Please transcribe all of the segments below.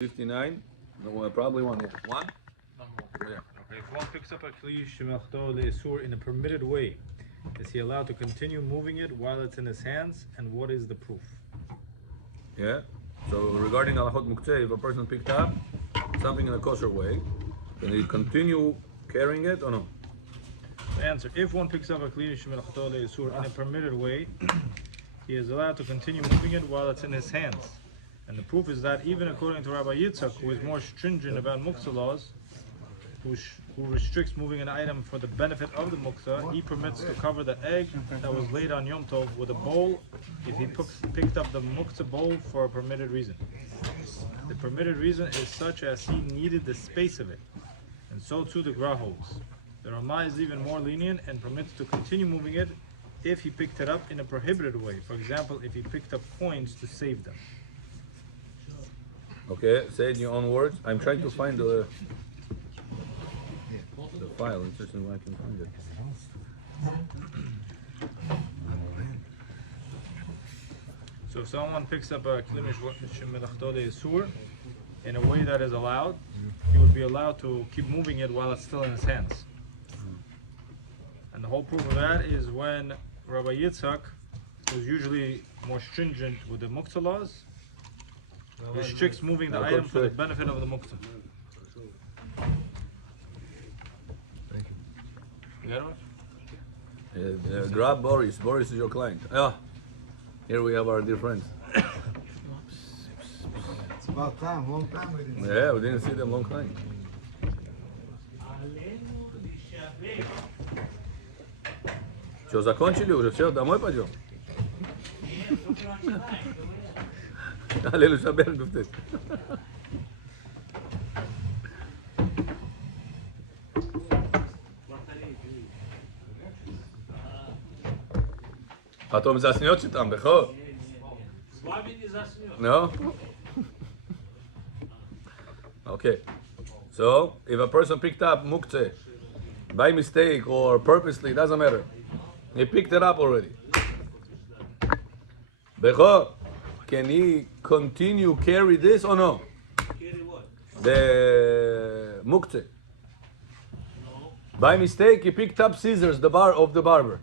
59. No, probably one more. One? Yeah. Okay. If one picks up a kli shemelchto le'isur in a permitted way, is he allowed to continue moving it while it's in his hands? And what is the proof? Yeah. So regarding Halachot Muktzeh, if a person picked up something in a kosher way, can he continue carrying it or no? The answer: if one picks up a kli shemelchto le'isur in a permitted way, he is allowed to continue moving it while it's in his hands. And the proof is that even according to Rabbi Yitzchak, who is more stringent about muktzah laws, who restricts moving an item for the benefit of the muktzah, he permits to cover the egg that was laid on Yom Tov with a bowl if he picked up the muktzah bowl for a permitted reason. The permitted reason is such as he needed the space of it, and so too the Gra holds. The Ramah is even more lenient and permits to continue moving it if he picked it up in a prohibited way. For example, if he picked up coins to save them. Okay, say it in your own words. I'm trying to find the file. Interesting why I can find it. So if someone picks up a kli shemelchto le'isur in a way that is allowed, he would be allowed to keep moving it while it's still in his hands. And the whole proof of that is when Rabbi Yitzchak, who's usually more stringent with the muktzah laws, restricts moving the item for the benefit of the muktzah. Thank you. You got it? Grab Boris. Boris is your client. Here we have our dear friends. It's about time, long time we didn't see. Yeah, we didn't see them long time. Что, закончили уже? Все, домой пойдем? Аллилуйя, Шаббат, гуфтет. Потом заснете там, бехо? С вами не заснет. No? Okay. So, if a person picked up muktzeh by mistake or purposely, doesn't matter. He picked it up already. Becho, can he continue carry this or no? Carry what? The muktzeh. No. By mistake, he picked up scissors, the bar of the barber,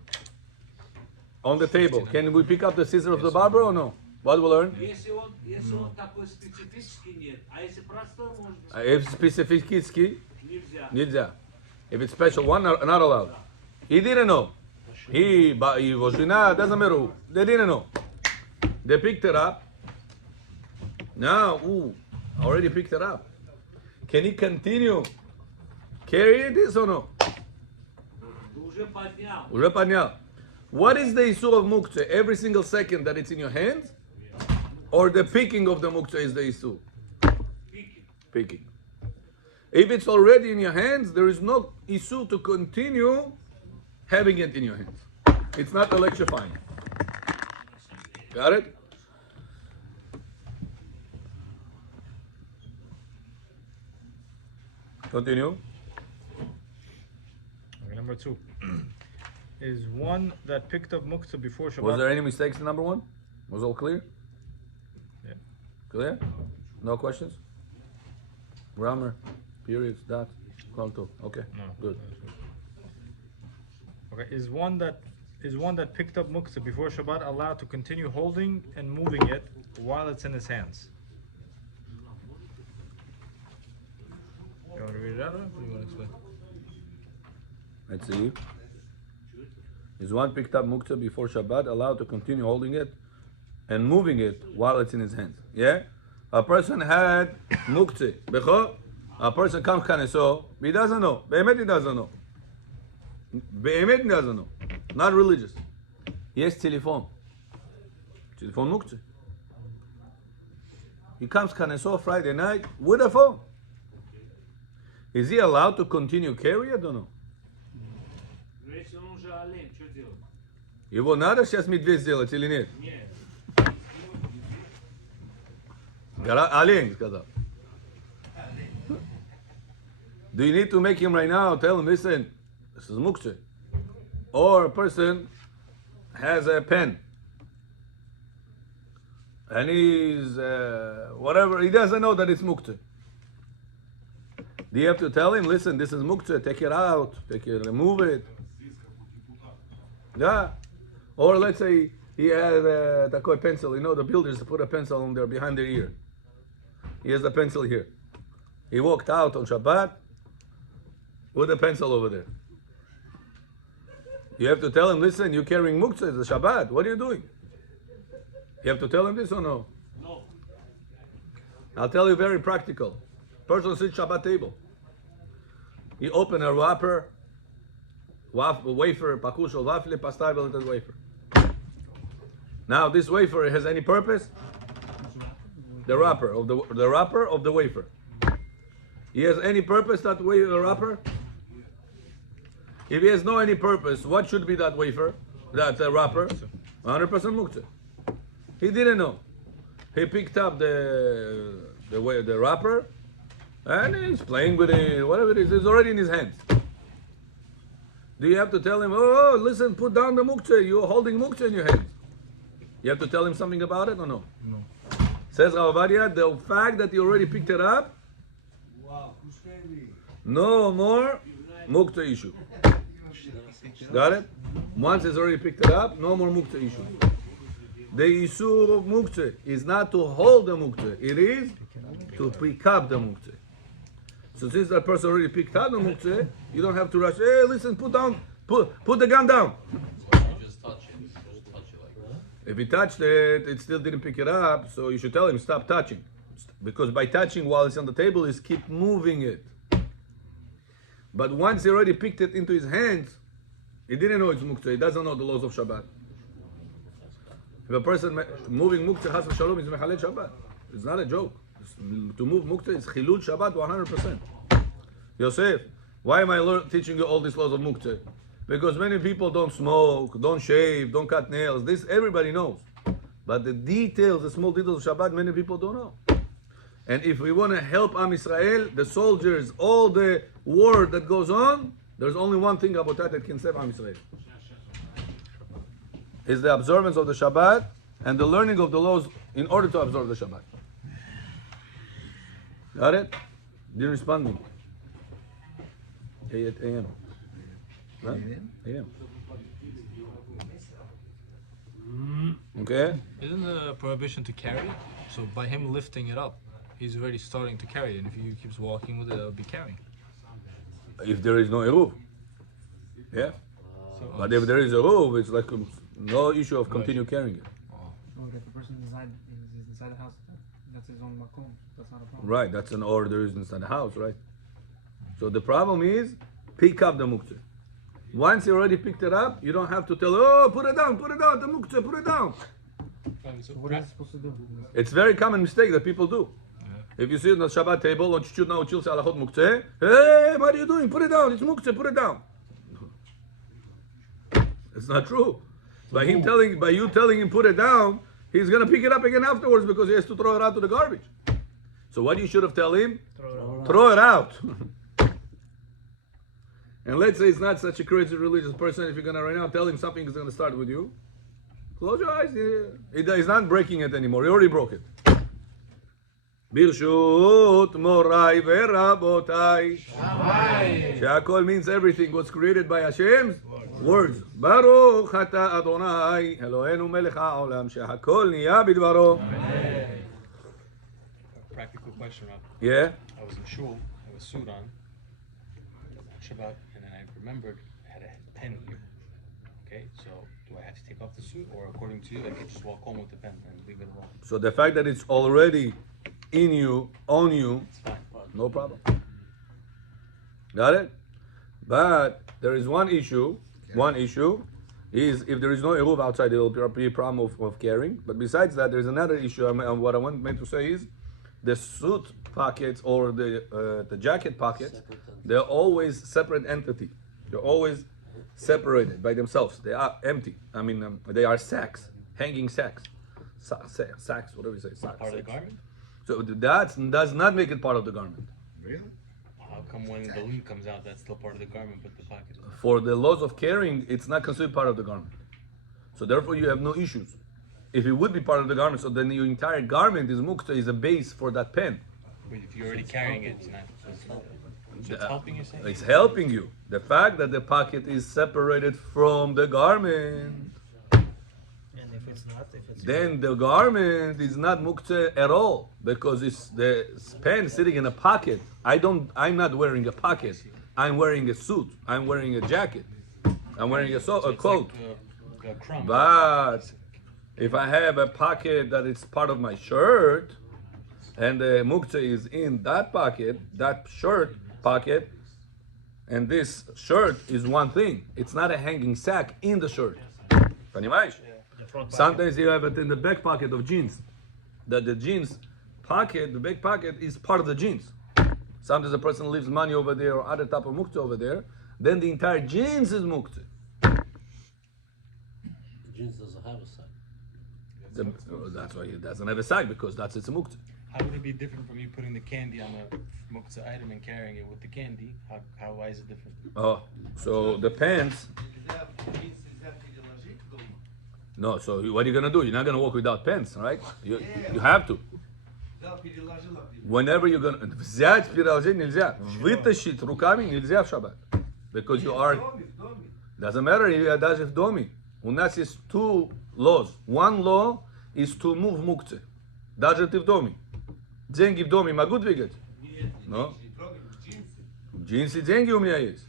on the table. Can we pick up the scissors of the barber or no? What we learn? Если он такой специфический нет, а если простой может быть, If specificity, нельзя. nidza. If it's special one, not allowed. He didn't know. He was doesn't matter who. They didn't know. They picked it up. Now, already picked it up. Can he continue carrying this or no? Уже поднял. Уже поднял. What is the issue of muktzeh? Every single second that it's in your hands? Or the picking of the muktzeh is the issue? Picking. If it's already in your hands, there is no issue to continue having it in your hands. It's not electrifying. Got it? Continue. Okay, number 2. Is one that picked up muktzah before Shabbat. Was there any mistakes in number 1? Was all clear? Yeah. Clear? No questions? Grammar, periods, dots, qualto. Okay, No. good. Okay. Is one that picked up muktzah before Shabbat allowed to continue holding and moving it while it's in his hands? You want to read it out or do you want to explain? Let's see. Is one picked up muktzah before Shabbat allowed to continue holding it and moving it while it's in his hands? Yeah? A person had muktzah. Becho? A person comes kaneso, he doesn't know. Be'emet he doesn't know. Be'emet he doesn't know. Not religious. Yes, telephone. Telephone muktzah. He comes kaneso Friday night with a phone. Is he allowed to continue carry it or no? Если он уже олень, что делать? Его надо сейчас медведь сделать или нет? Нет. Олень сказал. Do you need to make him right now? Tell him, listen, this is muktzeh. Or a person has a pen. and he's whatever, he doesn't know that it's muktzah. Do you have to tell him, listen, this is muktzah, take it out, remove it? Yeah. Or let's say he had a pencil. You know, the builders put a pencil on there behind their ear. He has a pencil here. He walked out on Shabbat with a pencil over there. You have to tell him, listen, you're carrying muktzah, it's a Shabbat. What are you doing? You have to tell him this or no? No. I'll tell you very practical. Person sits Shabbat table. He open a wrapper, wafer, pakush or wafle, pastai the wafer. Now this wafer has any purpose? The wrapper of the wafer. He has any purpose, that wrapper? If he has no any purpose, what should be that wafer? That wrapper? 100% muktzah. He didn't know. He picked up the wrapper and he's playing with it, whatever it is, it's already in his hands. Do you have to tell him, oh, listen, put down the muktzah, you're holding muktzah in your hands? You have to tell him something about it or no? No. Says Rav Ovadia, the fact that you already picked it up, no more muktzah issue. Got it? Once he's already picked it up, no more muktzah issue. The issue of muktzah is not to hold the muktzah, it is to pick up the muktzah. So since that person already picked up the muktzah, you don't have to rush, hey, listen, put the gun down. You just touch it. Just touch it like that. If he touched it, it still didn't pick it up, so you should tell him, stop touching. Because by touching while it's on the table, is keep moving it. But once he already picked it into his hands, he didn't know it's muktzah, he doesn't know the laws of Shabbat. If a person moving muktzah, chas v'shalom, is mechalel Shabbat. It's not a joke. To move muktzah is chilul Shabbat 100%. Yosef, why am I teaching you all these laws of muktzah? Because many people don't smoke, don't shave, don't cut nails. This everybody knows. But the details, the small details of Shabbat, many people don't know. And if we want to help Am Israel, the soldiers, all the war that goes on, there's only one thing about that can save Am Israel. Is the observance of the Shabbat and the learning of the laws in order to observe the Shabbat. Got it? Didn't respond me. 8 a.m. Huh? a.m. Okay? Isn't the prohibition to carry? So by him lifting it up, he's already starting to carry it. And if he keeps walking with it, he'll be carrying. If there is no eruv. Yeah? So, But if there is a eruv, it's like no issue of continue carrying it. No, if the person is inside the house, that's his own makom. That's not a problem. Right, that's an order is inside the house, right? So the problem is, pick up the muktzah. Once you already picked it up, you don't have to tell, oh, put it down, the muktzah, put it down. So what is he supposed to do? It's a very common mistake that people do. If you sit on the Shabbat table, on chuchut now uchil se halachot muktzeh, hey, what are you doing? Put it down, it's muktzeh, put it down. It's not true. By you telling him put it down, he's gonna pick it up again afterwards because he has to throw it out to the garbage. So what you should have told him? Throw it out. And let's say it's not such a crazy religious person. If you're gonna right now tell him something is gonna start with you, close your eyes. He's not breaking it anymore. He already broke it. Birshut morai verabotai. She'akol means everything. What's created by Hashem's words. Baruch ata Adonai Eloheinu melech haolam she'akol niya bidvaro. Practical question, Rob. Yeah. I was in shul, I had a suit on Shabbat, and then I remembered I had a pen here. Okay, so do I have to take off the suit, or according to you, I can just walk home with the pen and leave it alone? So the fact that it's already in you, on you, It's fine. no problem. Got it? But there is one issue. One issue is if there is no eruv outside, it will be a problem of carrying. But besides that, there's another issue. What I meant to say is the suit pockets or the jacket pockets, they're always separate entity. They're always separated by themselves. They are empty. I mean, they are sacks, hanging sacks. Sacks, whatever you say. Sacks. Part of the garment? So that does not make it part of the garment. Really? How come when the lint comes out, that's still part of the garment, but the pocket is? For the laws of carrying, it's not considered part of the garment. So therefore you have no issues. if it would be part of the garment, so then your entire garment is muktzah, is a base for that pen. But if you're already carrying it, it's not. So it's helping you, saying? It's helping you. The fact that the pocket is separated from the garment, And if it's not, then the garment is not muktzah at all, because it's the pen sitting in a pocket. I'm not wearing a pocket. I'm wearing a suit. I'm wearing a jacket. I'm wearing a coat. Like the crumb. But if I have a pocket that is part of my shirt, and the muktzah is in that pocket, that shirt pocket, and this shirt is one thing. It's not a hanging sack in the shirt. Sometimes you have it in the back pocket of jeans. That the jeans pocket, the back pocket, is part of the jeans. Sometimes a person leaves money over there or other type of muktzah over there, then the entire jeans is muktzah. Jeans doesn't have a sack. That's why it doesn't have a sack, because that's its muktzah. How would it be different from you putting the candy on a muktzah item and carrying it with the candy? Why is it different? Oh, so the pants. No, so what are you gonna do? You're not gonna walk without pants, right? You have to. Whenever you're gonna взять переложить нельзя, вытащить руками нельзя в шаббат, because you are. Doesn't matter if you даже в доме. У нас есть two laws. One law is to move muktzah. Даже ты в доме. Деньги в доме могу двигать? No. В джинсы деньги у меня есть.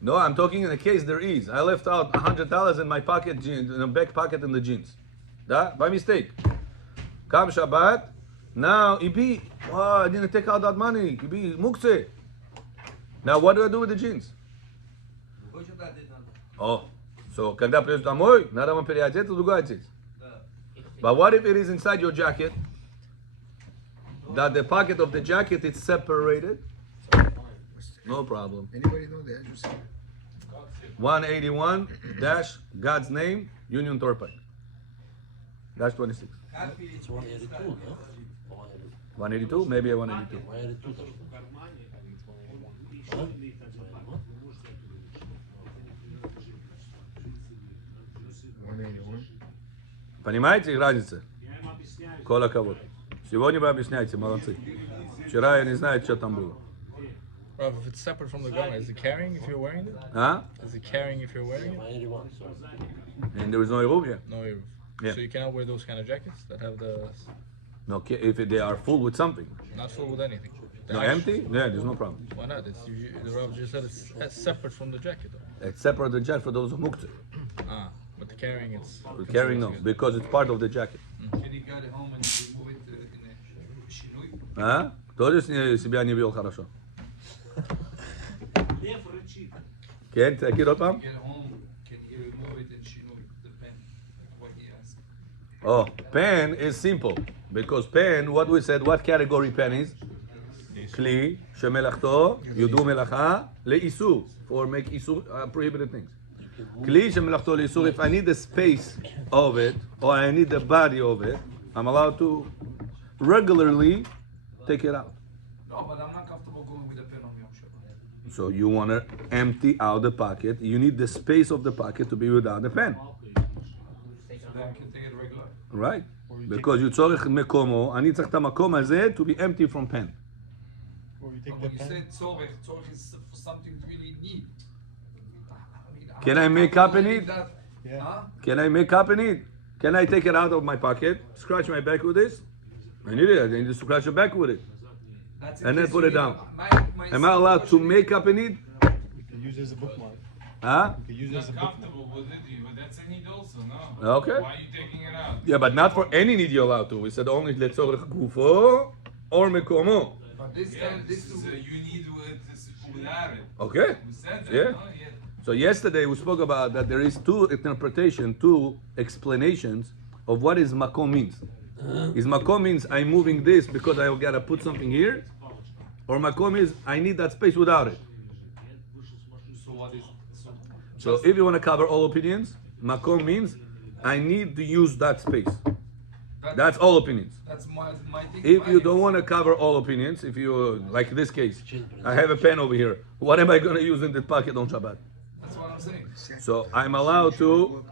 No, I'm talking in the case there is. I left out $100 in my pocket, in the back pocket in the jeans. That by mistake. Come Shabbat. Now, Ibi, I didn't take out that money. Ibi, muktzeh. Now, what do I do with the jeans? Oh, so когда придешь домой, надо вам переодеться, другой одеть. But what if it is inside your jacket? That the pocket of the jacket is separated? No problem. Anybody know the address? 181 dash God's name, Union Turnpike. Dash 26. It's 182, no? 182? Maybe a 182. 182. Huh? 181. Понимаете разницу? Кола кого? Сегодня вы объясняете, молодцы. Вчера я не знаю, что там было. Rav, if it's separate from the garment, is it carrying if you're wearing it? Huh? Is it carrying if you're wearing it? 181, so. And there is no room here. No, Eruv. Yeah. So you cannot wear those kind of jackets that have the No, if they are full with something. not full with anything. The No, actual- empty? Yeah, there's no problem. Why not? It's usually, the Rav just said it's separate from the jacket. Though. It's separate the jacket for those who muktzah. But the carrying it's. But carrying no, because it's part of the jacket. Can you get it home and remove it in a shinui? А? Тоже себя не вел хорошо. Лев рычит. כן, תגיד עוד פעם. Get home, can you remove it in shinui? The pen, what he asked. Oh, pen is simple. Because pen, what we said, what category pen is? כלי שמלאכתו יודו מלאכה לאיסור. For make איסור, prohibited things. כלי שמלאכתו לאיסור, if I need the space of it, or I need the body of it, I'm allowed to regularly take it out. No, but I'm not comfortable going with a pen on Yom Shabbat. So you want to empty out the pocket. You need the space of the pocket to be without the pen. So then I can take it regular. Right? Because you צורך מקומו, אני צריך את המקום הזה to be empty from pen. Or you take But the when you pen. said tzorech is for something you really need. Can I make up in it? Yeah. Huh? Can I make up in it? Can I take it out of my pocket, scratch my back with this? I need it. I need to scratch your back with it. That's And then case put you it need- down. my Am I allowed to make up in it? You can use it as a bookmark. Huh? You can use it as a Not bookmark. comfortable with it, but that's a need also, no? Okay. Why are you taking it out? Yeah, but not for any need you're allowed to. We said only לצורך גופו or מקומו. But this Yeah, kind, this this is two. you need without it. Okay. We said that, Yeah. no? Yeah. So yesterday we spoke about that there is two interpretation, two explanations of what is makom means. Is makom means I'm moving this because I gotta put something here, or makom is I need that space without it. So what is? So if you want to cover all opinions, makom means I need to use that space. That's all opinions. That's my thing. If you don't want to cover all opinions, if you like this case, I have a pen over here. What am I going to use in the pocket on Shabbat? That's what I'm saying. So I'm allowed to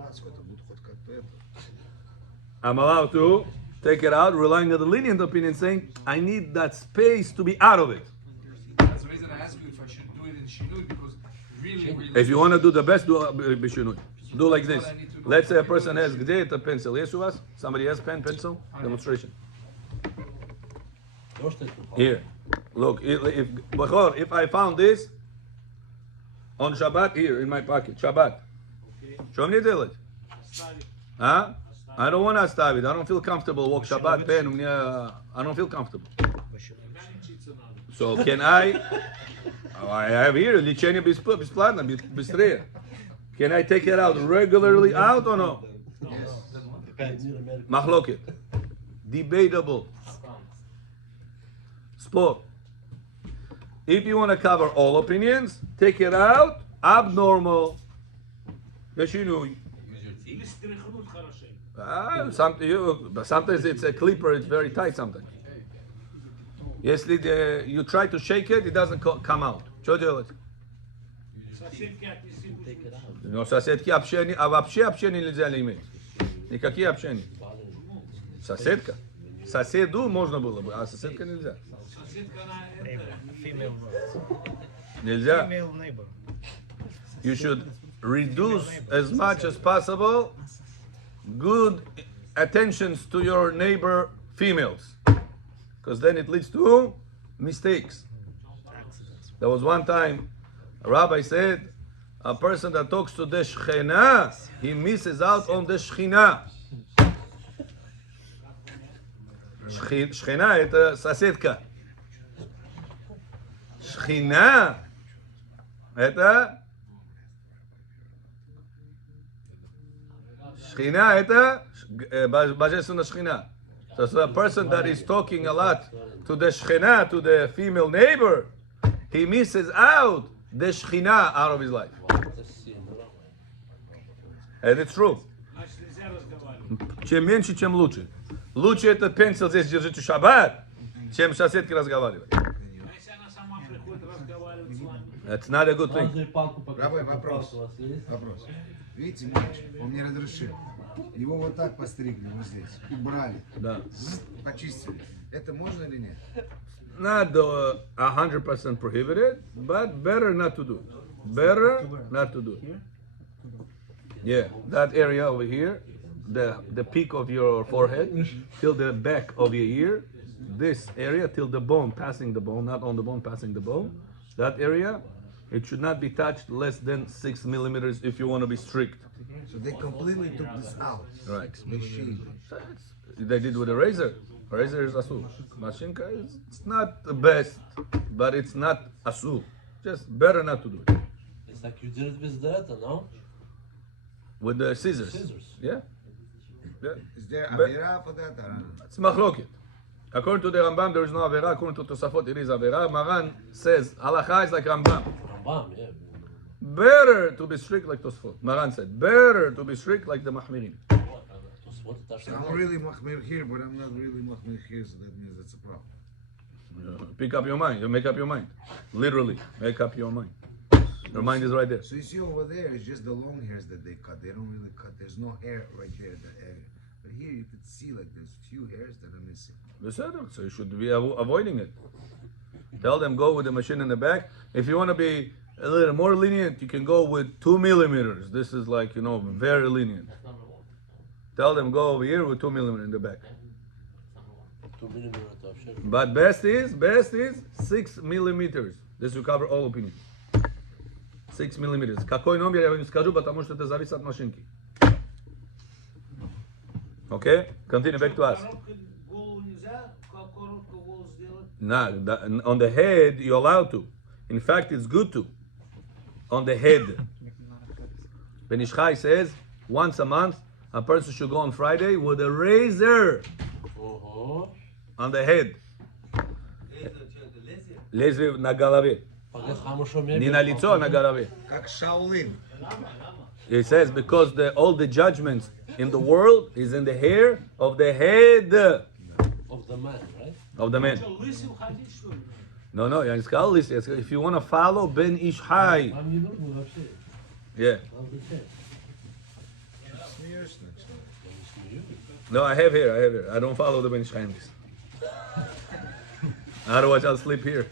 I'm allowed to take it out, relying on the lenient opinion, saying I need that space to be out of it. That's the reason I asked you if I should do it in Shinui, because really. If you want to do the best, do Bishinui. Do like this. Let's say a person has a pencil. Yes, to us? Somebody has pen, pencil? Demonstration. Here. Look, if I found this on Shabbat here in my pocket, Shabbat. Show me the it. Huh? I don't want to stop it. I don't feel comfortable. Walk Shabbat pen. I don't feel comfortable. So can I have here Lichenia Bisplatna, Bistreya. Can I take it out regularly out or no? Mahloket. Debatable. Sport. If you want to cover all opinions, take it out. Abnormal. Beshinui. Sometimes it's a clipper, it's very tight sometimes. Yes, you try to shake it, it doesn't come out. Что делать? Но соседки общения, а вообще общения нельзя иметь. Никакие общения. Соседка. Соседу можно было бы, а соседка нельзя. Female Нельзя. Female neighbor. You should reduce as much as possible good attentions to your neighbor females, because then it leads to mistakes. There was one time a rabbi said a person that talks to the shechina, he misses out on the shechina. Shechina это соседка. Shechina это Shechina это божественная Shechina. So a person that is talking a lot to the Shechina, to the female neighbor, he misses out the Shechina out of his life. And it's true. Чем меньше, тем лучше. Лучше этот пенсил здесь держите в шаббат, чем соседки разговаривать. That's not a good thing. Рабой, вопрос. Видите, мальчик, он мне разрешил. Его вот так постригли вот здесь, убрали, Да. почистили. Это можно или нет? Not 100% prohibited, but better not to do it. Better not to do it. Yeah, that area over here, the peak of your forehead till the back of your ear, this area till the bone, passing the bone, not on the bone, passing the bone. That area, it should not be touched less than 6 millimeters if you want to be strict. So they completely took this out. Right. They shaved it. They did with a razor. Razor is asul. Mashinka is it's not the best, but it's not asul. Just better not to do it. It's like you did it with that, no? With the scissors. Scissors. Yeah. Yeah. Is there avera for that? It's machloket. According to the Rambam, there is no avera. According to Tosafot, it is avera. Maran says halacha is like Rambam. Rambam, yeah. Better to be strict like Tosafot. Maran said, better to be strict like the Mahmirin. I'm really machmir here, but I'm not really machmir here, so that means that's a problem. Pick up your mind. You make up your mind. Literally, make up your mind. Your mind is right there. So you see over there, it's just the long hairs that they cut. They don't really cut. There's no hair right there in that area. But here you could see like there's few hairs that are missing. So you should be avoiding it. Tell them go with the machine in the back. If you want to be a little more lenient, you can go with 2 millimeters. This is like, very lenient. Tell them go over here with 2 millimeters in the back. 2 millimeters of shit. But best is 6 millimeters. This will cover all opinions. 6 millimeters. Какой номер я вам не скажу, потому что это зависит от машинки. Okay? Continue back to us. Nah, on the head you're allowed to. In fact, it's good to. On the head. Ben Ish Chai says once a month a person should go on Friday with a razor on the head. Лезвие на голове. Не на лицо, а на голове. Как Shaolin. He says because all the judgments in the world is in the hair of the head Of the man, right? of the man. No, я не сказал лысый. Я сказал, if you want to follow Ben Ish Chai. Yeah. No, I have here. I don't follow the Ben Shaimis. Otherwise, I'll sleep here.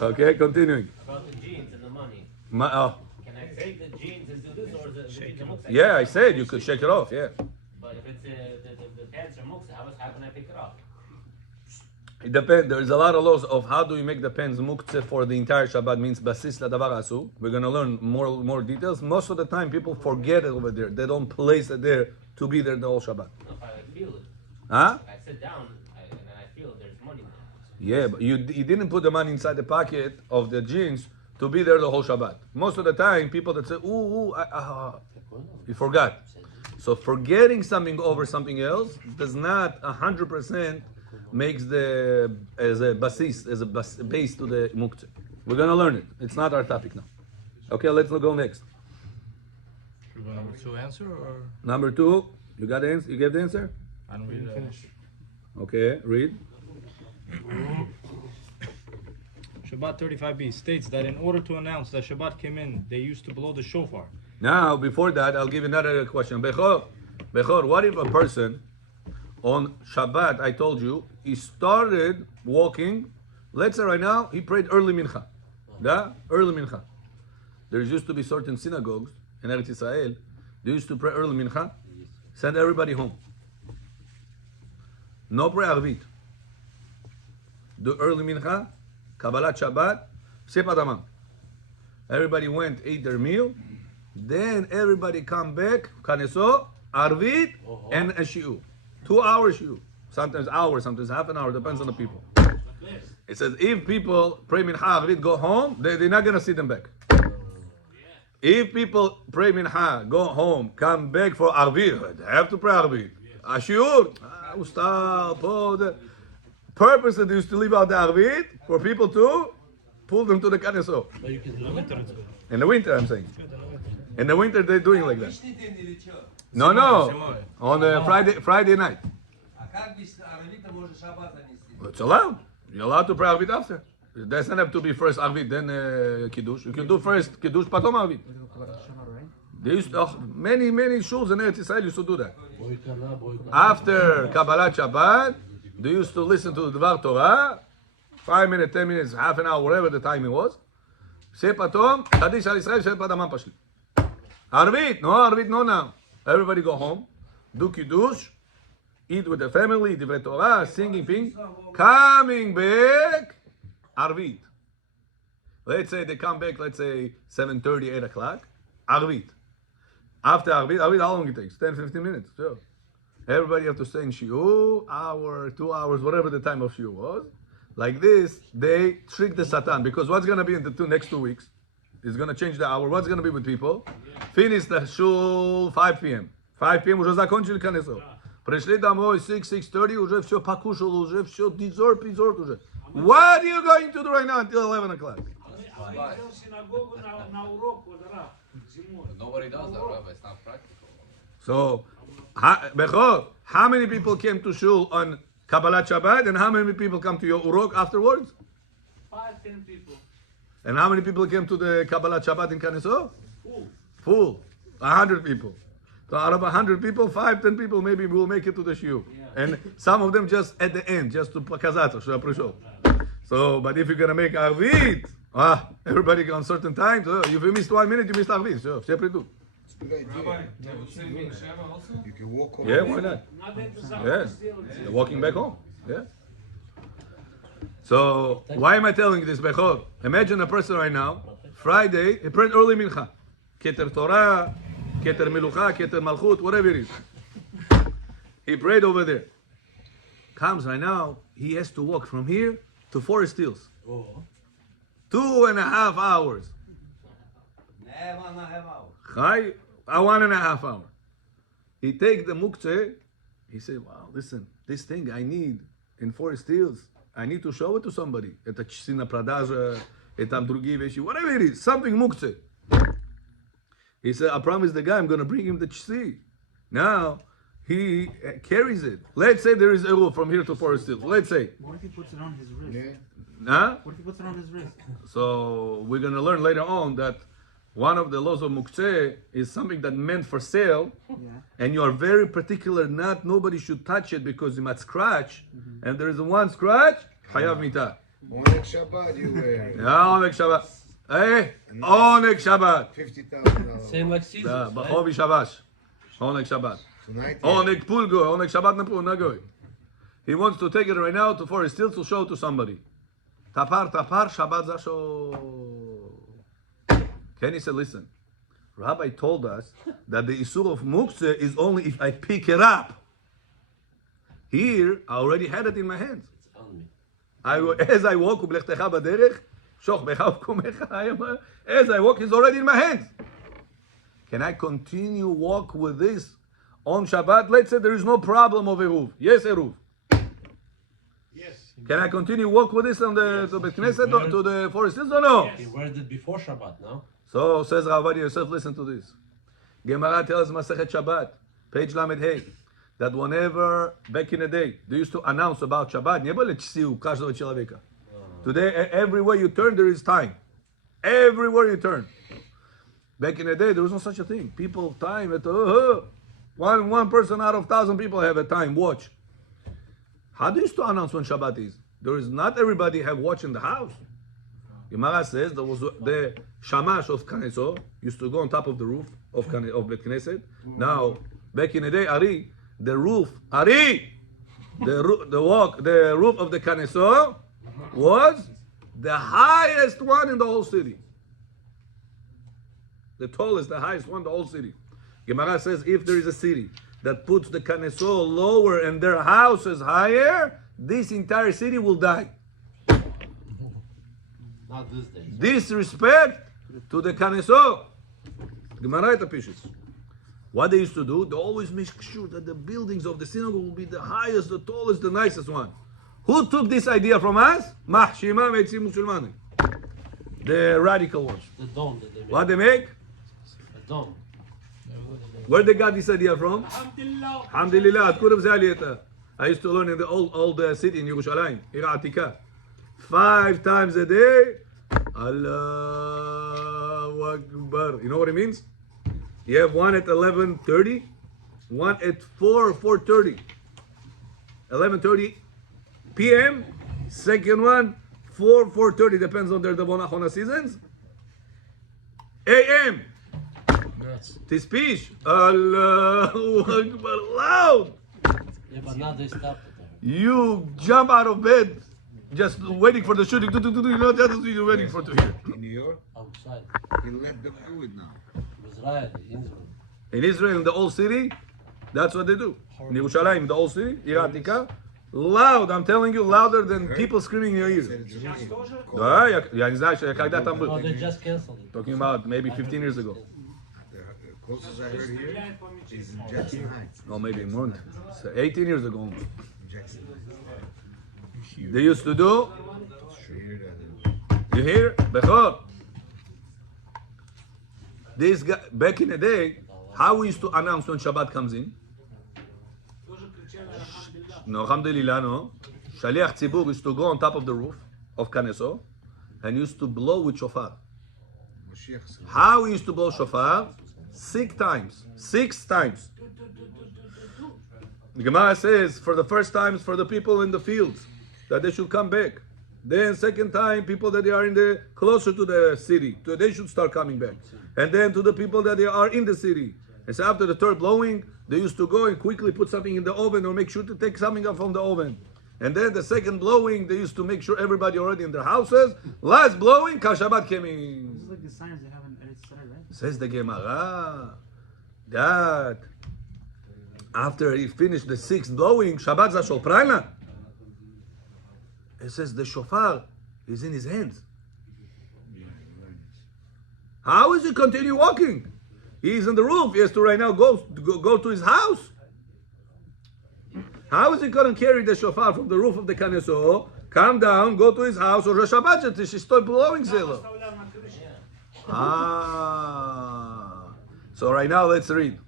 Okay, continuing. About the jeans and the money. Can I take the jeans and do this, or is it the muksa? Yeah, I said you could shake it off. Yeah. But if it's the pants are muksa, how can I pick it off? It depends. There's a lot of laws of how do you make the pens muktzeh for the entire Shabbat, means basis ladavar asu. We're going to learn more details. Most of the time, people forget it over there. They don't place it there to be there the whole Shabbat. If I feel it, Huh? I sit down and then I feel there's money there. Yeah, but you didn't put the money inside the pocket of the jeans to be there the whole Shabbat. Most of the time, people that say, you forgot. So forgetting something over something else does not 100% makes the as a basis, as a base to the muktzeh. We're gonna learn it. It's not our topic now. Okay, let's go next. Should we go number 2 answer or? Number 2, you got the answer? You gave the answer? I don't read it. Okay, read. Shabbat 35b states that in order to announce that Shabbat came in, they used to blow the shofar. Now, before that, I'll give you another question. Bechor, what if a person on Shabbat, I told you, he started walking, let's say right now, he prayed early mincha. Yeah? Early mincha. There used to be certain synagogues in Eretz Israel, they used to pray early mincha, send everybody home. No pray Arvit. Do early mincha, Kabbalat Shabbat, Sepat Amam. Everybody went, ate their meal, then everybody come back, Kaneso, Arvit, and a Shi'u. 2 hours Shi'u. Sometimes hour, sometimes half an hour, depends on the people. It says if people pray Mincha Arvit, go home, they're not going to see them back. If people pray Mincha, go home, come back for Arvit, they have to pray Arvit. A Shi'ur, the purpose that they used to leave out the Arvit for people to pull them to the Kaneso. But you can do it. In the winter, I'm saying. In the winter, they're doing like that. No. On Friday night. It's allowed. You're allowed to pray Arvit after. It doesn't have to be first Arvit, then Kiddush. You can do first Kiddush, patom Arvit. They used to, many shuls in Eretz Israel used to do that. After Kabbalat Shabbat, they used to listen to the Dvar Torah, 5 minutes, 10 minutes, half an hour, whatever the time it was. Say patom, Kaddish al Israel, say padamam pashli. Arvit, no now. Everybody go home, do Kiddush, eat with the family, Divrei Torah, singing, coming back, Arvit. Let's say they come back, let's say 7:30, 8 o'clock, Arvit. After Arvit, how long it takes? 10, 15 minutes. Sure. Everybody have to stay in Shiur, hour, 2 hours, whatever the time of Shiur was. Like this, they trick the Satan, because what's going to be in the next 2 weeks? It's going to change the hour. What's going to be with people? Finish the shul 5 p.m. 5 p.m. уже закончили конесо. Пришли домой 6:30, уже все покушал, уже все dessert уже. What are you going to do right now until 11 o'clock? Nobody does that, Rabbi. It's not practical. So, Bechor, how many people came to shul on Kabbalat Shabbat, and how many people come to your urok afterwards? 5-10 people. And how many people came to the Kabbalat Shabbat in Kaneso? Full. 100 people. So out of 100 people, 5-10 people maybe will make it to the shiur. And some of them just at the end, just to Kazato, So, but if you're going to make Arvit, everybody on certain times, if you missed 1 minute, you missed Arvit. So, separate. It's a good idea. Rabbi, they would say Bein Sheva also? You can walk home. Yeah, why not? Yeah, they're walking back home. Yeah. So why am I telling you this, Bechor? Imagine a person right now, Friday, he prayed early mincha, Keter Torah, Keter Milucha, Keter Malchut, whatever it is. He prayed over there. Comes right now, he has to walk from here to Forest Hills. 2.5 hours. 1.5 hours. He take the muktzeh. He said, wow, listen, this thing I need in Forest Hills, I need to show it to somebody. Это часы на продажа, и там другие вещи, whatever it is, something muktzeh. He said, I promised the guy I'm going to bring him the chisi. Now, he carries it. Let's say there is a rule from here to Forest Hills. Let's say. What if he puts it on his wrist? Huh? What if he puts it on his wrist? So we're going to learn later on that one of the laws of muktzeh is something that meant for sale, and you are very particular, nobody should touch it because you might scratch, and there is one scratch, chayav mita. Oneg Shabbat you wear. Yeah, oneg Shabbat. Hey, oneg Shabbat. $50,000. Same like Caesar's, right? Bachovi Shabash. Oneg Shabbat. Tonight. Oneg pulgo, oneg Shabbat nagoy. He wants to take it right now for still to show to somebody. Tapar, Shabbat zasho. Kenny said, listen, Rabbi told us that the Isur of Muktzeh is only if I pick it up. Here, I already had it in my hands. It's on me. As I walk, as I walk, it's already in my hands. Can I continue walk with this on Shabbat? Let's say there is no problem of Eruv. Yes, Eruv. Yes. Can I continue walk with this on the to the Knesset or to the forest hills or no? He wears it before Shabbat, no? So says Rav Ovadia Yosef, listen to this. Gemara tells Masechet Shabbat, page Lamed Hey, that whenever back in the day they used to announce about Shabbat, не было часов каждого человека. Today, everywhere you turn, there is time. Everywhere you turn. Back in the day, there was no such a thing. People time at one person out of 1,000 people have a time watch. How do you used to announce when Shabbat is? There is not everybody have watch in the house. Gemara says there was the shamash of Knesset used to go on top of the roof of Bet Knesset. Now, back in the day, the roof of the Knesset was the highest one in the whole city. The tallest, the highest one in the whole city. Gemara says if there is a city that puts the Knesset lower and their house is higher, this entire city will die. Not these days. Disrespect to the Knesset. Gemara Pishis. What they used to do, they always make sure that the buildings of the synagogue will be the highest, the tallest, the nicest one. Who took this idea from us? The radical ones. The dome that they make. What they make? The dome. Where they got this idea from? Alhamdulillah. I used to learn in the old city in Yerushalayim, Ir Atika. 5 times a day. Allahu Akbar. You know what it means? You have one at 11:30, one at 4:30. 11:30 p.m. Second one, 4:30. Depends on their Davon seasons. A.m. Tispish. Allahu Akbar. Loud. Yeah, but now they stopped it there. You jump out of bed, just waiting for the shooting. You know, that's what you're waiting for to hear. In New York, Outside. he let them do it now. Israel, Israel. In Israel, in the old city, that's what they do. In Yerushalayim, the old city, Ir Atika, loud. I'm telling you, louder than people screaming in your ears. Я не знаю, когда там был. No, they just canceled it. Talking about maybe 15 years ago. The closest I heard here is in Jackson Heights. Or maybe more than so 18 years ago. Jackson. They used to do, Hear that. you hear? Bechor. This guy, back in the day, how we used to announce when Shabbat comes in? No, alhamdulillah, no. Shaliach Tzibur used to go on top of the roof of Knesset and used to blow with shofar. How we used to blow shofar? 6 times. 6 times. The Gemara says, for the first times for the people in the fields, that they should come back. Then second time, people that they are in the closer to the city, they should start coming back. And then to the people that they are in the city. And so after the third blowing, they used to go and quickly put something in the oven or make sure to take something up from the oven. And then the second blowing, they used to make sure everybody already in their houses. Last blowing, Kal Shabbat came in. This is like the signs they have in Eretz Yisrael, right? Says the Gemara that after he finished the 6th blowing, Shabbat Zashol Prana. It says the shofar is in his hands. How is he continue walking? He's on the roof. He has to right now go to his house. How is he going to carry the shofar from the roof of the Knesset, come down, go to his house, or Shabbat, she stop blowing zelo? So right now let's read.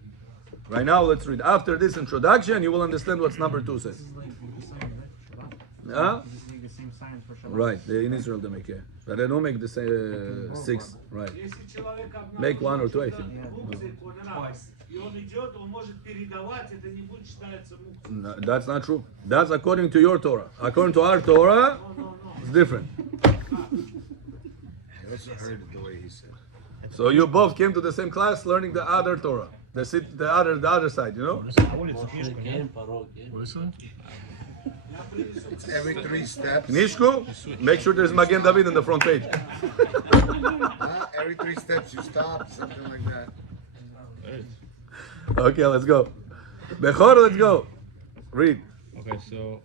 After this introduction, you will understand what number 2 says. This is like the sign, right? Shabbat. Huh? This is like the same signs for Shabbat. Right, in Israel they make, yeah. But they don't make the same 6, right. Если человек Make one or two, I обнаружит think. мукцию, и он идет, он может передавать, это не будет считаться мукцией. No, that's not true. That's according to your Torah. According to our Torah, it's different. I also heard it the way he said. So you both came to the same class learning the other Torah. The other side, you know? It's every 3 steps. Nishku, make sure there's Magen David on the front page. Every 3 steps you stop, something like that. Okay, let's go. Bechor, let's go. Read. Okay, so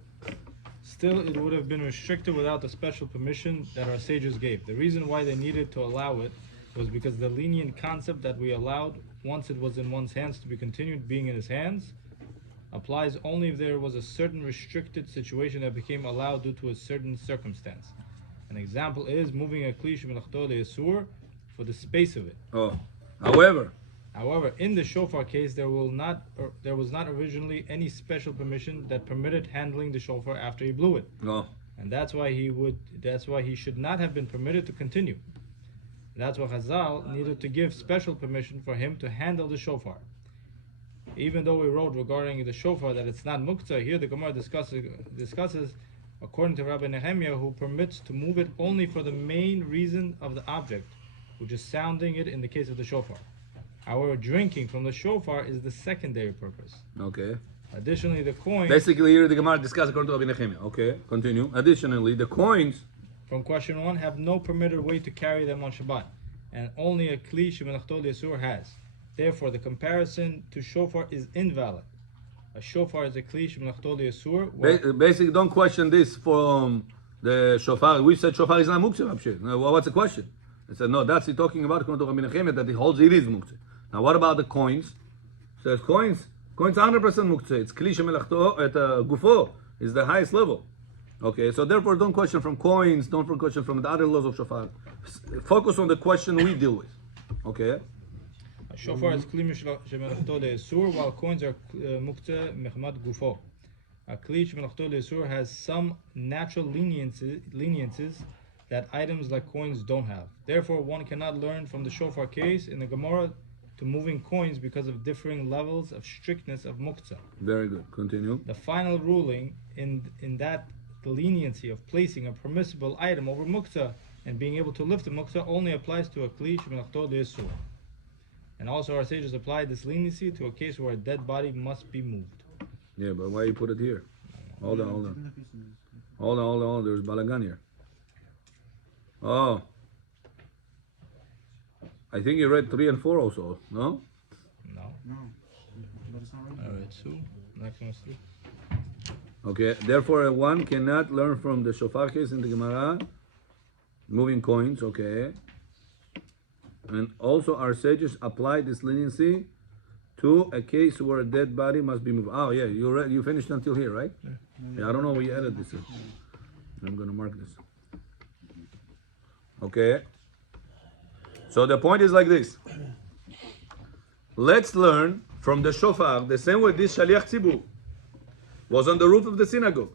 still it would have been restricted without the special permission that our sages gave. The reason why they needed to allow it was because the lenient concept that we allowed once it was in one's hands to be continued being in his hands applies only if there was a certain restricted situation that became allowed due to a certain circumstance. An example is moving a kli shemelachto le'asur for the space of it. Oh, however, in the shofar case, there was not originally any special permission that permitted handling the shofar after he blew it, no. and that's why he should not have been permitted to continue. That's why Chazal needed to give special permission for him to handle the shofar. Even though we wrote regarding the shofar that it's not muktzah, here the Gemara discusses according to Rabbi Nehemiah, who permits to move it only for the main reason of the object, which is sounding it in the case of the shofar. Our drinking from the shofar is the secondary purpose. Okay. Additionally, the coins... Basically, here the Gemara discusses according to Rabbi Nehemiah. Okay, continue. Additionally, the coins... from question 1 have no permitted way to carry them on Shabbat, and only a kli shemelachto le'asur has. Therefore, the comparison to shofar is invalid. A shofar is a kli shemelachto le'asur. Basically, don't question this from the shofar. We said shofar is not muktzah. What's the question? I said, no, that's he talking about according to Rabbi Nehemiah, that he holds it is muktzah. Now, what about the coins? Says coins 100% muktzah. It's kli shemelachto at gufo is the highest level. Okay, so therefore don't question from coins, don't question from the other laws of shofar. Focus on the question we deal with. Okay? A shofar is kli shemelachto le'asur, while coins are muktzah mechmat gufo. A kli shemelachto le'asur has some natural leniences that items like coins don't have. Therefore, one cannot learn from the shofar case in the Gemara to moving coins because of differing levels of strictness of muktzah. Very good. Continue. The final ruling in that the leniency of placing a permissible item over muktzah and being able to lift the muktzah only applies to a kli shemelachto le'asur. And also our sages applied this leniency to a case where a dead body must be moved. Yeah, but why you put it here? Hold on. There's balagan here. Oh. I think you read 3 and 4 also, no? No. But it's not right. All right, 2. Next one is 3. Okay, therefore one cannot learn from the shofar case in the Gemara, moving coins, okay. And also our sages applied this leniency to a case where a dead body must be moved. Oh yeah, you finished until here, right? Yeah, I don't know where you added this. I'm gonna mark this. Okay. So the point is like this. Let's learn from the shofar the same way this shaliach tzibur was on the roof of the synagogue.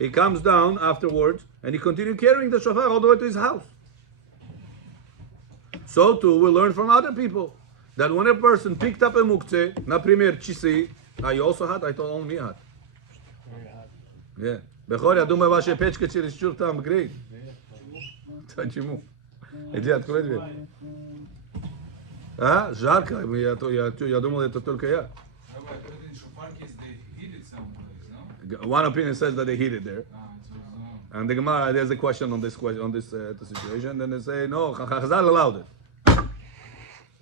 He comes down afterwards and he continued carrying the shofar all the way to his house. So too we learn from other people that when a person picked up a muktzeh, например, часы, you also had? I thought only me had. Yeah. Бехор, я думаю, ваша печка чересчур там греет. Почему? Иди, открой дверь. А? Жарко. Я думал, это только я. One opinion says that they heat it there. And the Gemara, there's a question on this situation. Then they say, no, Chazal allowed it.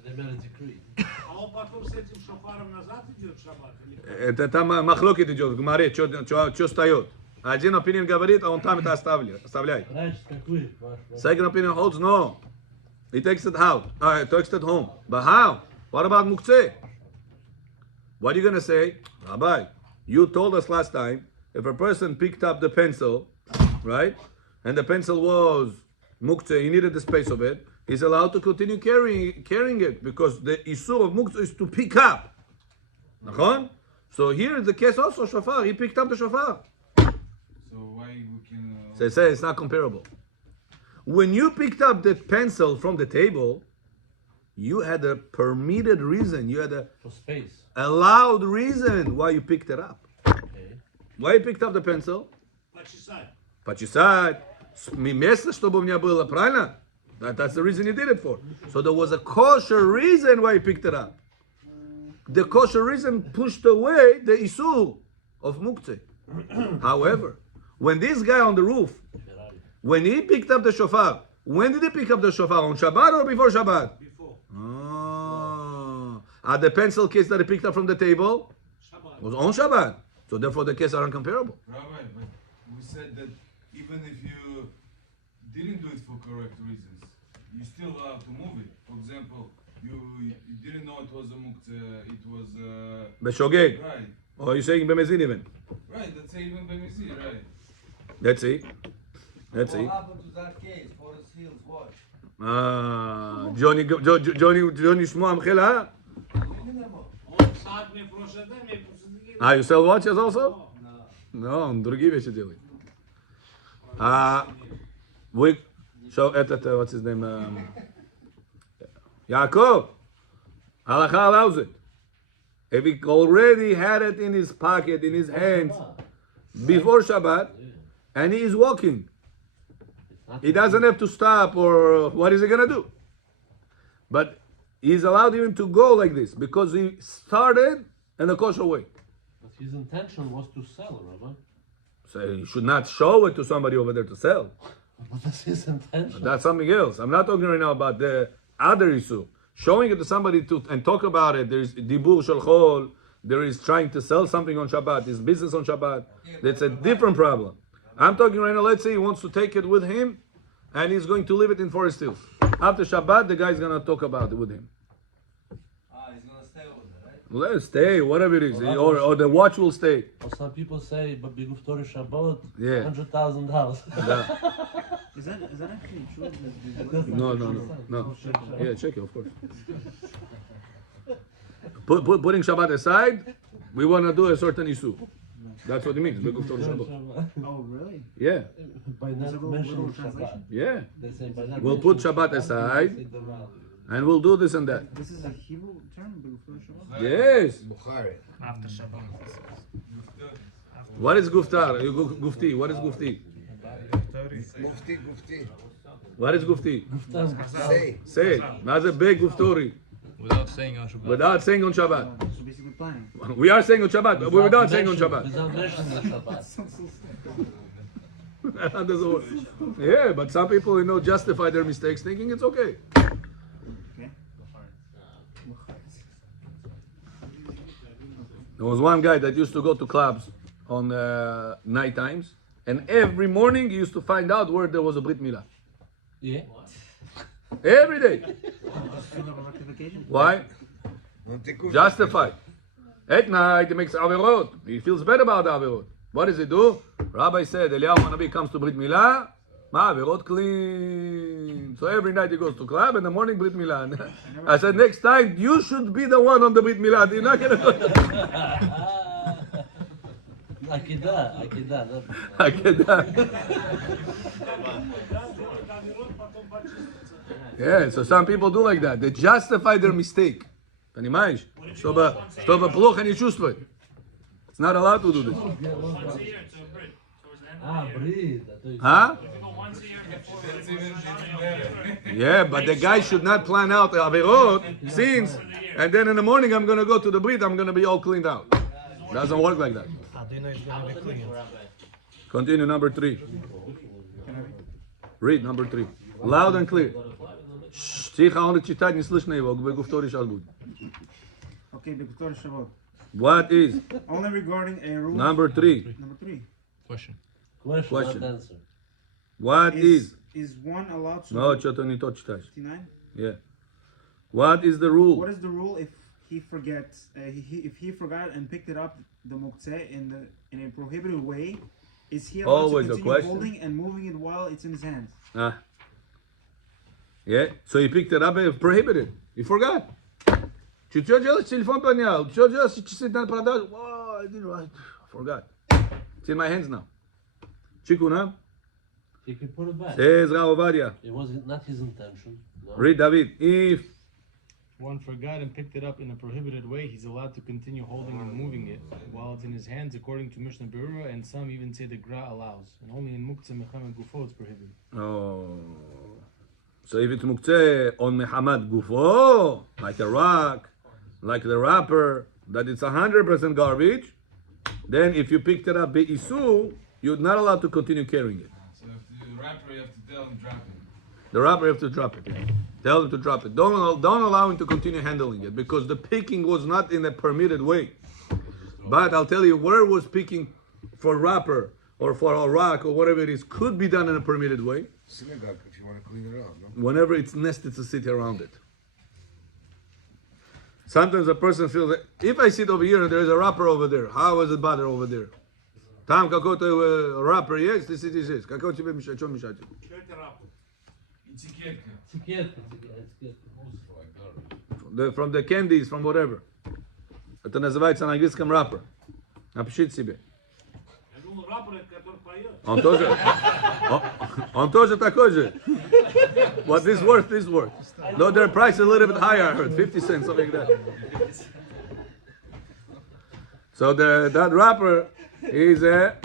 They made a decree. А он потом с этим шофаром назад идет в шаббат? Это там махлокит идет, в Гемаре, что встает. Один opinion говорит, а он там это оставляет. Second opinion holds, no. He takes it out. Takes it home. But how? What about muktzeh? What are you going to say? Rabbi, you told us last time, if a person picked up the pencil, right, and the pencil was muktzeh, he needed the space of it, he's allowed to continue carrying it, because the issur of muktzeh is to pick up. Nachon? So here is the case also, shofar, he picked up the shofar. So why we can? So I say it's not comparable. When you picked up the pencil from the table, you had a permitted reason. You had a For space. allowed reason why you picked it up. Okay. Why you picked up the pencil? Почесать. Почесать. Место, чтобы у меня было, правильно? That's the reason you did it for. So there was a kosher reason why you picked it up. The kosher reason pushed away the isur of muktzeh. However, when this guy on the roof, when he picked up the shofar, when did he pick up the shofar? On Shabbat or before Shabbat? Before. Are the pencil case that he picked up from the table Shabbat. was on Shabbat. So therefore the cases are incomparable. Rabbi, but we said that even if you didn't do it for correct reasons, you still allowed to move it. For example, you didn't know it was a muktzeh, it was Beshogeg. right. Or you saying bemezid even. Right, that's even b'mizi, right? Let's see. Let's see. What happened to that case? Forest Hills, what? Johnny Shmuam Khela. Он сад мне прошлый день, мне просто You sell watches also? No, он другие вещи делает. We show этот, what's his name? Yaakov. Halacha allows it. If he already had it in his pocket, in his hands, before Shabbat, and he is walking, he doesn't have to stop, or what is he going to do? But he's allowed even to go like this, because he started in a kosher way. But his intention was to sell, Rabbi. So he should not show it to somebody over there to sell. But that's his intention. That's something else. I'm not talking right now about the other issue. Showing it to somebody to and talk about it. There's dibur shel chol. There is trying to sell something on Shabbat. There's business on Shabbat. That's a different problem. I'm talking right now. Let's say he wants to take it with him, and he's going to leave it in Forest Hills. After Shabbat, the guy's gonna talk about it with him. He's gonna stay over there, right? Let it stay, whatever it is, or the watch will stay. Or some people say, but Biguftori Shabbat, Yeah. $100,000. Is that actually true? No. Yeah, check it, of course. Putting Shabbat aside, we want to do a certain issue. That's what it means. Beguftor Shabbat. Oh, really? Yeah, By There's a not little mentioning translation? Shabbat. yeah. They say by not We'll put mentioning Shabbat aside, they say the value. and we'll do this and that. This is a Hebrew term, before Shabbat? Yes. Bukhari. After Shabbat. What is guftar? Gufti. What is gufti? Mufti. What is gufti? Say. Say it. That's a big guftori. Without saying on Shabbat. Without saying on Shabbat. So basically planning. We are saying on Shabbat, but we're not saying on Shabbat. Without mentioning the Shabbat. That doesn't work. Yeah, but some people, justify their mistakes thinking it's okay. Okay. There was one guy that used to go to clubs on night times, and every morning he used to find out where there was a Brit Milah. Yeah. Every day. Kind of a rectification? Why? Justified. At night he makes averot. He feels bad about the averot. What does he do? Rabbi said, Eliyahu Hanavi comes to Brit Milah, averot clean. So every night he goes to club, in the morning Brit Milah. I said, next time you should be the one on the Brit Milah. You're not gonna go. I cannot. Yeah, so some people do like that. They justify their mistake. Понимаешь? Чтобы плохо не чувствовать. It's not allowed to do this. once a year to a Brit. Towards the end of the Ah, year. breathe. Huh? If you go once a year before Yeah, but the guy should not plan out the averot, sins, and then in the morning I'm going to go to the Brit, I'm going to be all cleaned out. Doesn't work like that. How do you know it's going to be clean? Continue number 3. Read number 3. Loud and clear. Тихо, он читать, не слышно его. Бегуфтори сейчас будет. Okay, before Shabbat. What is Only regarding a rule. number 3? Number 3. Question. Question, not answer. What is? Is one allowed to No, что-то не то читаешь. 59? Yeah. What is the rule? What is the rule if he forgets? If he forgot and picked it up, the muktzeh in a prohibited way, is he allowed Always to a continue question. holding and moving it while it's in his hands? Yeah. So he picked it up and prohibited. He forgot. Что делать? Телефон поднял. Что делать? Часы на продажу? Oh, I forgot. It's in my hands now. Chikuna. He can put it back. Says Rav Ovadia. It was not his intention. No. Read David. If One forgot and picked it up in a prohibited way, he's allowed to continue holding and moving it while it's in his hands, according to Mishnah Berurah, and some even say the Gra allows. And only in Muktzah Mechamad Gufo it's prohibited. oh, so if it's muktzeh on mehamad gufo, like a rock, like the wrapper, that it's 100% garbage, then if you picked it up be'isu, you're not allowed to continue carrying it. So if the wrapper, you have to tell him drop it. The wrapper, you have to drop it. Tell him to drop it. Don't allow him to continue handling it, because the picking was not in a permitted way. But I'll tell you, where was picking for wrapper or for a rock or whatever it is could be done in a permitted way. Synagogue, if you want to clean it up, no? Whenever it's nested to sit around it. Sometimes a person feels that if I sit over here and there's a wrapper over there, how does it bother over there? Tam kakoto wrapper, yes, this is this. Kako tibe mishacho mishacho. From the candies, from whatever. Это называется на английском wrapper. Напишите себе. Он тоже такой же. What this worth, this worth. Though their price is a little bit higher, I heard, 50 cents, something like that. So that wrapper is a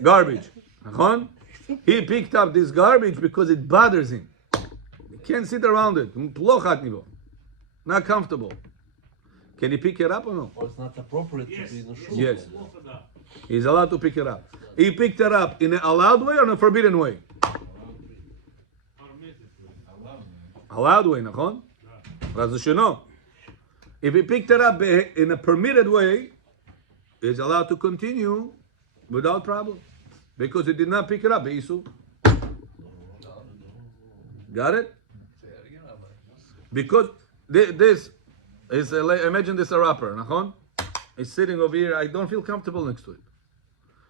garbage. He picked up this garbage because it bothers him. He can't sit around it. Not comfortable. Can he pick it up or no? Or it's not appropriate to be in the shul. Yes. He's allowed to pick it up. He picked it up in an allowed way or in a forbidden way? Allowed way, nachon? Razashino. If he picked it up in a permitted way, he's allowed to continue without problem. Because he did not pick it up, Isu. Got it? Because this is, imagine this a wrapper, nachon? It's sitting over here, I don't feel comfortable next to it.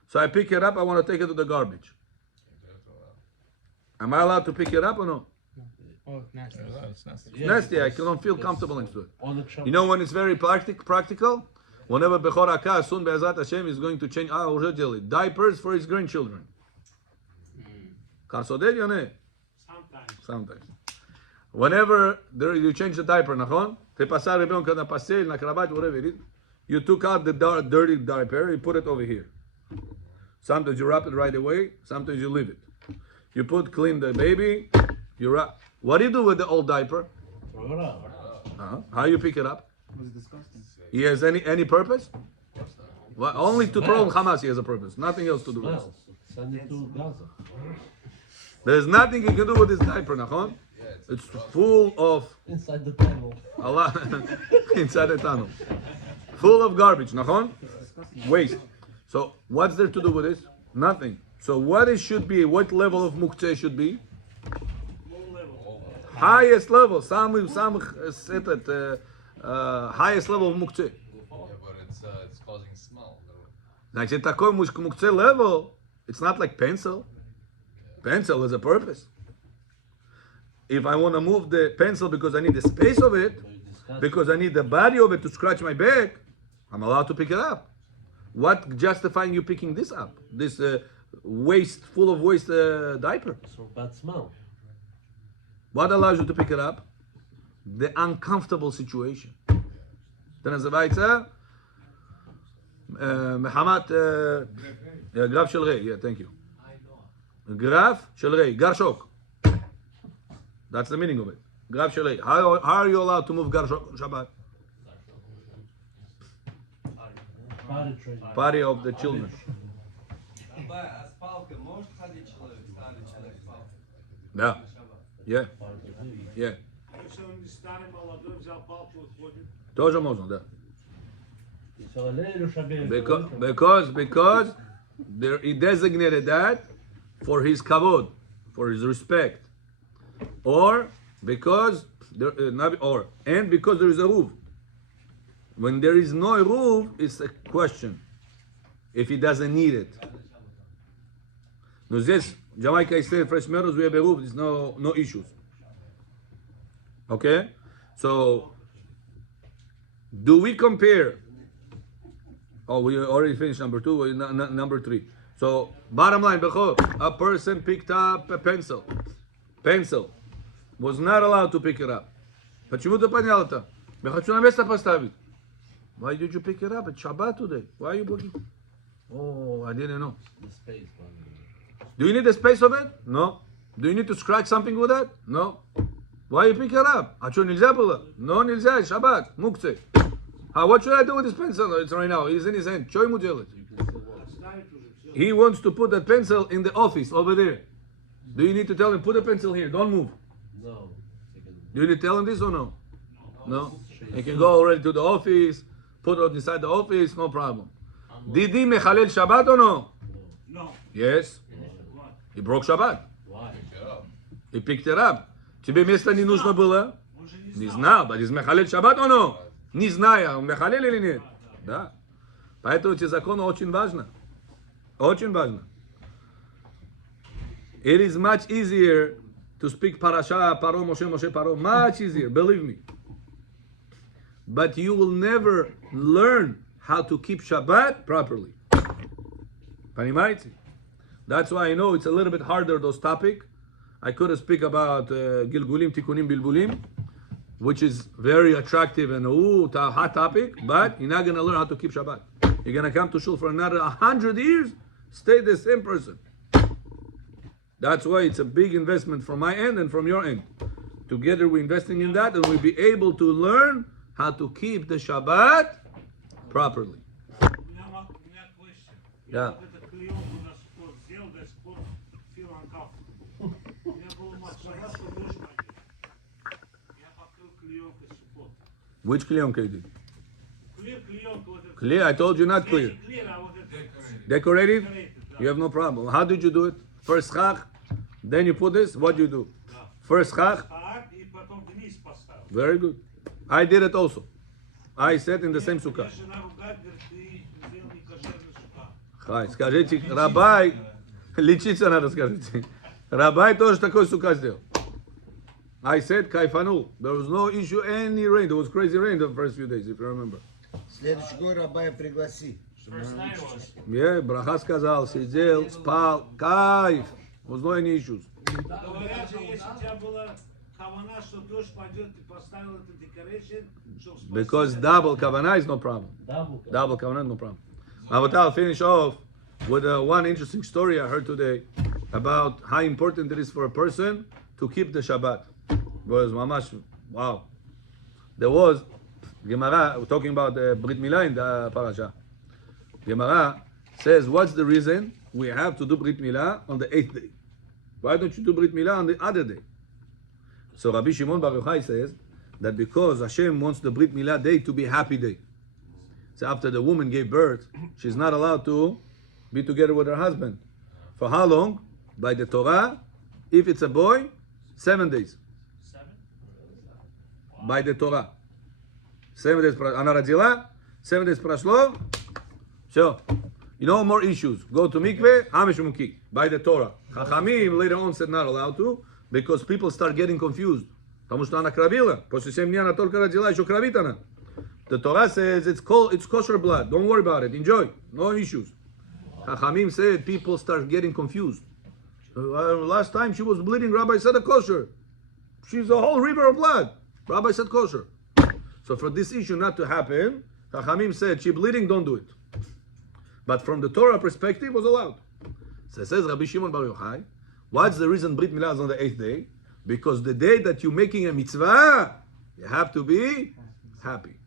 So I pick it up, I want to take it to the garbage. Am I allowed to pick it up or no? Oh, nasty. It's nasty, I don't feel comfortable next to it. You know when it's very practical? Whenever Bechor Akah, soon Be'ezat Hashem is going to change diapers for his grandchildren. Karsodel yone? Sometimes. Whenever you change the diaper, nachon? Te pasar rebon kada pastel, na kravat, whatever it is. You took out the dirty diaper, you put it over here. Sometimes you wrap it right away, sometimes you leave it. You clean the baby, you wrap. What do you do with the old diaper? Throw it out. How you pick it up? It was disgusting. He has any purpose? Well, only to throw in Hamas he has a purpose. Nothing else to do with it. Send it to Gaza. There's nothing you can do with this diaper, nachon? It's full of Inside the tunnel. a lot inside the tunnel. Full of garbage, nachon? Waste. So what's there to do with this? Nothing. So what it should be, what level of muktzeh should be? Highest level. Highest level of muktzeh. Yeah, but it's causing smell. Значит, такой muktzeh level, it's not like pencil. Pencil has a purpose. If I want to move the pencil because I need the space of it, because I need the body of it to scratch my back, I'm allowed to pick it up. What justifying you picking this up? This full of waste diaper? So bad smell. What allows you to pick it up? The uncomfortable situation. Then as a weiter, Mehamat Graf shel Rei. Yeah, thank you. Graf shel Rei, Garshok. That's the meaning of it. Graf shel Rei. How are you allowed to move Garshok on Shabbat? Party of the children. Yeah. Yeah. Yeah. Тоже можно, да. Because he designated that for his kavod, for his respect, or because and because there is a roof. When there is no roof, it's a question if he doesn't need it. No, здесь Jamaica is still fresh meadows. We have a roof. There's no issues. Okay, so do we compare? Oh, we already finished number 2. Number 3. So, bottom line, a person picked up a pencil. Pencil. Was not allowed to pick it up. Почему ты поднял это? Я хочу на место поставить. Why did you pick it up? It's Shabbat today. Why are you blocking? Oh, I didn't know. The space one. Do you need the space of it? No. Do you need to scratch something with that? No. Why you pick it up? А что, нельзя было? No, нельзя, Shabbat, мукце. What should I do with this pencil? It's right now, he's in his hand. Что ему делать? He wants to put that pencil in the office over there. Do you need to tell him, put the pencil here, don't move? No. Do you need to tell him this or no? No. He can go already to the office, put it inside the office, no problem. Did he mechalel Shabbat or no? No. Yes. He broke Shabbat. Why? He picked it up. Тебе место не нужно было? Не знал. But is мехалель Шаббат or no? Не зная, он мехалель или нет? Да. Поэтому эти законы очень важны. Очень важно. It is much easier to speak parasha, paro, Moshe, Moshe, paro. Much easier, believe me. But you will never learn how to keep Shabbat properly. Понимаете? That's why I know it's a little bit harder, those topics. I could speak about Gilgulim, Tikunim, Bilbulim, which is very attractive and hot topic, but you're not going to learn how to keep Shabbat. You're going to come to Shul for another 100 years, stay the same person. That's why it's a big investment from my end and from your end. Together we're investing in that and we'll be able to learn how to keep the Shabbat properly. Yeah. Which клеенка you did? Clear? I told you not clear. Decorated? You have no problem. How did you do it? First chach, then you put this. What do you do? First chach. Very good. I did it also. I sat in the same sukkah. Скажите, Рабай, лечиться надо, скажите. Рабай тоже такой сука сделал. I said кайфанул. There was no issue, any rain. There was crazy rain the first few days, if you remember. Следующий год Рабая пригласи. Yeah, браха сказал, сидел, спал, кайф. Was no any issues. Говорят же, если у тебя была кавана, что дождь пойдет, ты поставил это decoration, чтобы спасти. Because double kavana is no problem. Double kavana is no problem. But I'll finish off with one interesting story I heard today about how important it is for a person to keep the Shabbat. Was mamash, wow. There was Gemara, we're talking about the Brit Milah in the parasha. Gemara says, what's the reason we have to do Brit Milah on the 8th day? Why don't you do Brit Milah on the other day? So Rabbi Shimon Bar Yochai says that because Hashem wants the Brit Milah day to be a happy day. So after the woman gave birth, she's not allowed to be together with her husband. For how long? By the Torah, if it's a boy, 7 days. By the Torah. 7 days. Она родила, 7 days прошло. So, you know more issues. Go to mikveh, hamish mukik. By the Torah. Chachamim later on said not allowed to, because people start getting confused. Потому что она кровила. После 7 дней она только родила, еще кровит она. The Torah says it's kosher blood. Don't worry about it. Enjoy. No issues. Chachamim said people start getting confused. Last time she was bleeding, Rabbi said a kosher. She's a whole river of blood. Rabbi said kosher. So for this issue not to happen, Chachamim said she bleeding, don't do it. But from the Torah perspective, was allowed. So it says Rabbi Shimon Bar Yochai, what's the reason Brit Milah is on the 8th day? Because the day that you're making a mitzvah, you have to be happy.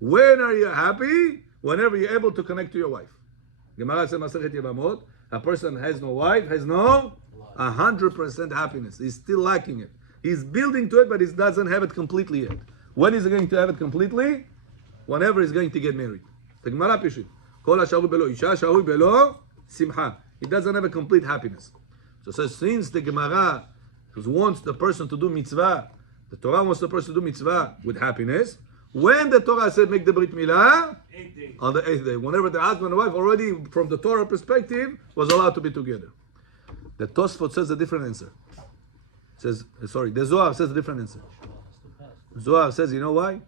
When are you happy? Whenever you're able to connect to your wife. Gemara says, Masechet Yevamot, a person has no wife, has no 100% happiness. He's still lacking it. He's building to it, but he doesn't have it completely yet. When is he going to have it completely? Whenever he's going to get married. The Gemara pishit. Kol hashahu belo isha, shahu belo simcha. He doesn't have a complete happiness. So it says, since the Gemara wants the person to do mitzvah, the Torah wants the person to do mitzvah with happiness. When the Torah said make the Brit Milah? 8 days. On the 8th day. Whenever the husband and wife already, from the Torah perspective, was allowed to be together. The Tosfot says a different answer. The Zohar says a different answer. Zohar says, you know why?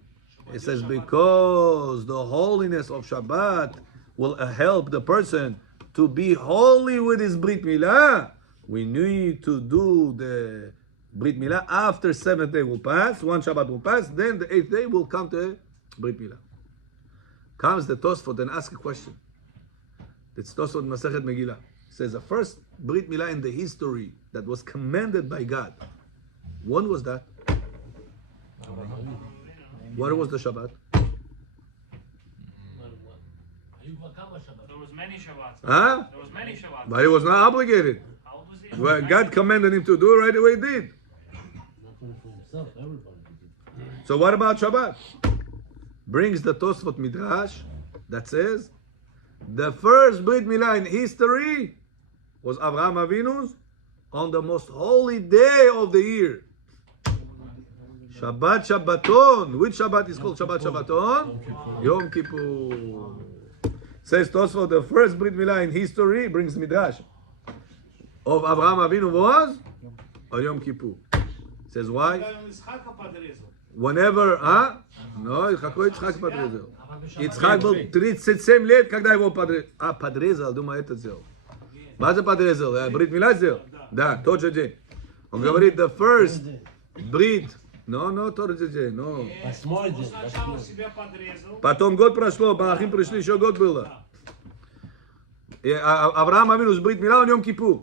It says because the holiness of Shabbat will help the person to be holy with his Brit Milah, we need to do the Brit Milah after 7th day will pass, one Shabbat will pass, then the 8th day will come to Brit Milah. Comes the Tosfot and asks a question. It's Tosfot Masechet Megillah. It says the first Brit Milah in the history that was commanded by God. When was that? What was the Shabbat? There was many Shabbats. Huh? There was many Shabbats. But he was not obligated. How old was he? Well, God commanded him to do right away, he did. So what about Shabbat? Brings the Tosfot Midrash that says the first Brit Milah in history was Avraham Avinu's on the most holy day of the year. Shabbat Shabbaton. Which Shabbat is called Shabbat Shabbaton? Yom Kippur. Says Tosfot, the first Brit Milah in history, brings Midrash, of Avraham Avinu was on Yom Kippur. Says why? Whenever, No, Yitzchak подрезал. Yitzchak был 37 лет, когда его подрезал, думаю, это сделал. Маза подрезал, Брит Мила сделал? Да, тот же день. Он говорит, the first Brit, тот же день, Потом год прошло, Малахим пришли, еще год было. Авраам Авину's Brit Mila on Yom Kippur.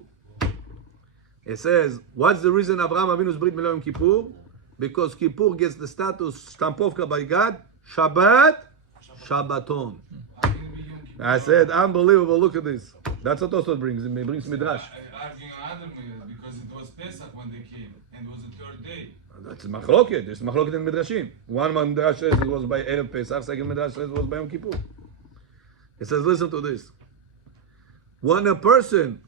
It says, what's the reason Avraham Avinu's Brit Milah on Kippur? Because Kippur gets the status, Stampovka by God, Shabbat, Shabbaton. I said, unbelievable, look at this. That's what also brings Midrash. Arguing another minute because it was Pesach when they came, and it was the third day. That's Machloket. There's Machloket in Midrashim. One Midrash says it was by Erev Pesach, second Midrash says it was by Yom Kippur. It says, listen to this. When a person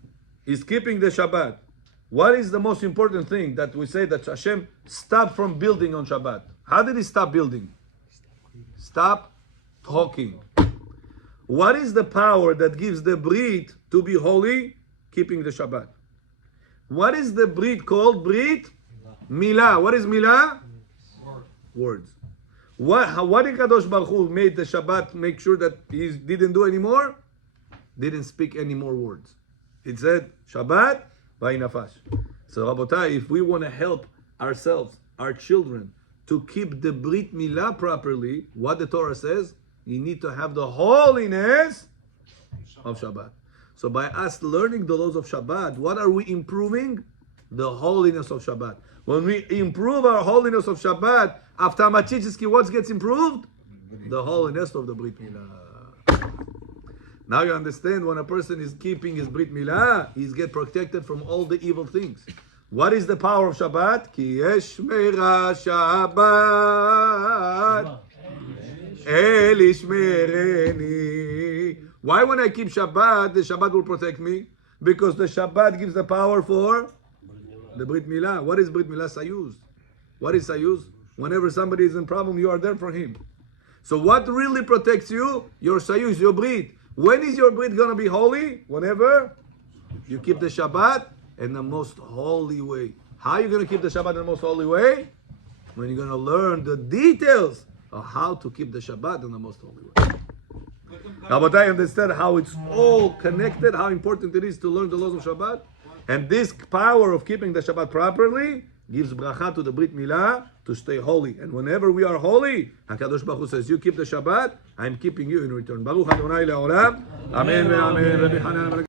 is keeping the Shabbat, what is the most important thing that we say that Hashem stopped from building on Shabbat? How did he stop building? Stop talking. What is the power that gives the Brit to be holy? Keeping the Shabbat. What is the Brit called? Brit Milah. What is Milah? Words. What did Kadosh Baruch Hu made the Shabbat make sure that he didn't do anymore? Didn't speak any more words. It said Shabbat Vayinafash. So Rabotai, if we want to help ourselves, our children, to keep the Brit Milah properly, what the Torah says, you need to have the holiness of Shabbat. So by us learning the laws of Shabbat, what are we improving? The holiness of Shabbat. When we improve our holiness of Shabbat, after Machichiski, what gets improved? The holiness of the Brit Milah. Now you understand, when a person is keeping his Brit Milah, he's get protected from all the evil things. What is the power of Shabbat? Ki yesh meira Shabbat el ishmereni. Why when I keep Shabbat, the Shabbat will protect me? Because the Shabbat gives the power for the Brit Milah. What is Brit Milah? Sayuz. What is Sayuz? Whenever somebody is in problem, you are there for him. So what really protects you? Your Sayuz, your Brit. When is your Brit going to be holy? Whenever you keep the Shabbat in the most holy way. How are you going to keep the Shabbat in the most holy way? When you're going to learn the details of how to keep the Shabbat in the most holy way. Now, but I understand how it's all connected, how important it is to learn the laws of Shabbat. And this power of keeping the Shabbat properly gives bracha to the Brit Milah to stay holy. And whenever we are holy, HaKadosh Baruch Hu says, you keep the Shabbat, I'm keeping you in return. Baruch Adonai Le'olam. Amen. Amen.